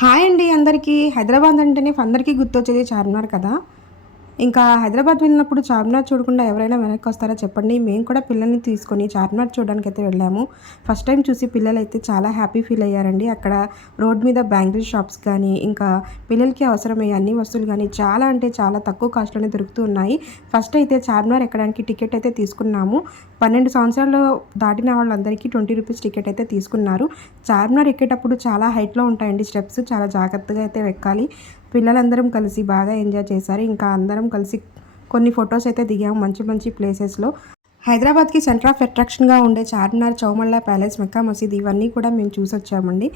Hi అండి అందరికీ. హైదరాబాద్ అంటేనే అందరికీ గుర్తొచ్చేది చార్మినార్ కదా! ఇంకా హైదరాబాద్ వెళ్ళినప్పుడు చార్మినార్ చూడకుండా ఎవరైనా వెనక్కొస్తారా చెప్పండి. మేము కూడా పిల్లల్ని తీసుకొని చార్మినార్ చూడడానికైతే వెళ్ళాము. ఫస్ట్ టైమ్ చూసి పిల్లలైతే చాలా హ్యాపీ ఫీల్ అయ్యారండి. అక్కడ రోడ్ మీద బ్యాంగిల్ షాప్స్ కానీ, ఇంకా పిల్లలకి అవసరమయ్యే అన్ని వస్తువులు గానీ చాలా అంటే చాలా తక్కువ కాస్ట్‌లోనే దొరుకుతూ ఉన్నాయి. ఫస్ట్ అయితే చార్మినార్ ఎక్కడానికి టికెట్ అయితే తీసుకున్నాము. 12 సంవత్సరాలు దాటిన వాళ్ళందరికీ రూ. 20 టికెట్ అయితే తీసుకున్నారు. చార్మినార్ ఎక్కేటప్పుడు చాలా హైట్‌లో ఉంటాయండి స్టెప్స్. చాలా జాగ్రత్తగా అయితే ఎక్కాలి. పిల్లలందరం కలిసి బాగా ఎంజాయ్ చేశారు. ఇంకా అందరం కలిసి కొన్ని ఫొటోస్ అయితే దిగాము మంచి మంచి ప్లేసెస్‌లో. హైదరాబాద్‌కి సెంటర్ ఆఫ్ అట్రాక్షన్‌గా ఉండే చార్మినార్, చౌమల్లా ప్యాలెస్, మెక్కా మసీద్ ఇవన్నీ కూడా మేము చూసొచ్చామండి.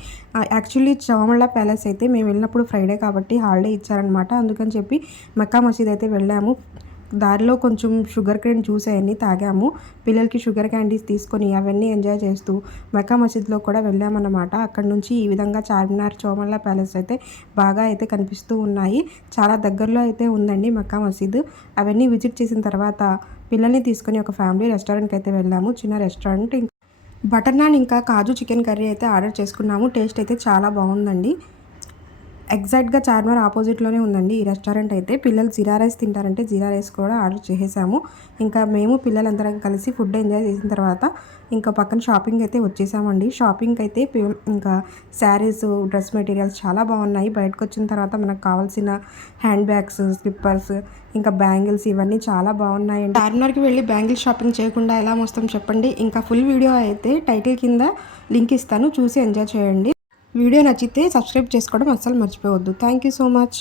యాక్చువల్లీ చౌమల్లా ప్యాలెస్ అయితే మేము వెళ్ళినప్పుడు ఫ్రైడే కాబట్టి హాలిడే ఇచ్చారనమాట. అందుకని చెప్పి మెక్కా మసీద్ అయితే వెళ్ళాము. దారిలో కొంచెం షుగర్ కేన్ జ్యూస్ అయన్నీ తాగాము. పిల్లలకి షుగర్ క్యాండీస్ తీసుకొని అవన్నీ ఎంజాయ్ చేస్తూ మెక్కా మసీద్‌లో కూడా వెళ్ళామన్నమాట. అక్కడి నుంచి ఈ విధంగా చార్మినార్, చౌమల్లా ప్యాలెస్ అయితే బాగా అయితే కనిపిస్తూ ఉన్నాయి. చాలా దగ్గరలో అయితే ఉందండి మెక్కా మసీద్. అవన్నీ విజిట్ చేసిన తర్వాత పిల్లల్ని తీసుకొని ఒక ఫ్యామిలీ రెస్టారెంట్‌కి అయితే వెళ్ళాము. చిన్న రెస్టారెంట్. బటర్ నాన్ ఇంకా కాజు చికెన్ కర్రీ అయితే ఆర్డర్ చేసుకున్నాము. టేస్ట్ అయితే చాలా బాగుందండి. ఎగ్జాక్ట్‌గా చార్మినార్ ఆపోజిట్‌లోనే ఉందండి ఈ రెస్టారెంట్ అయితే. పిల్లలు జీరా రైస్ తింటారంటే జీరా రైస్ కూడా ఆర్డర్ చేసేసాము. ఇంకా మేము పిల్లలందరం కలిసి ఫుడ్ ఎంజాయ్ చేసిన తర్వాత ఇంకా పక్కన షాపింగ్ అయితే వచ్చేసామండి. షాపింగ్‌కైతే ఇంకా శారీస్, డ్రెస్ మెటీరియల్స్ చాలా బాగున్నాయి. బయటకొచ్చిన తర్వాత మనకు కావాల్సిన హ్యాండ్ బ్యాగ్స్, స్లిప్పర్స్, ఇంకా బ్యాంగిల్స్ ఇవన్నీ చాలా బాగున్నాయండి. చార్మినార్‌కి వెళ్ళి బ్యాంగిల్ షాపింగ్ చేయకుండా ఎలా వస్తాం చెప్పండి. ఇంకా ఫుల్ వీడియో అయితే టైటిల్ కింద లింక్ ఇస్తాను. చూసి ఎంజాయ్ చేయండి. వీడియో నచ్చితే సబ్స్క్రైబ్ చేసుకోవడం అస్సలు మర్చిపోవద్దు. Thank you so much.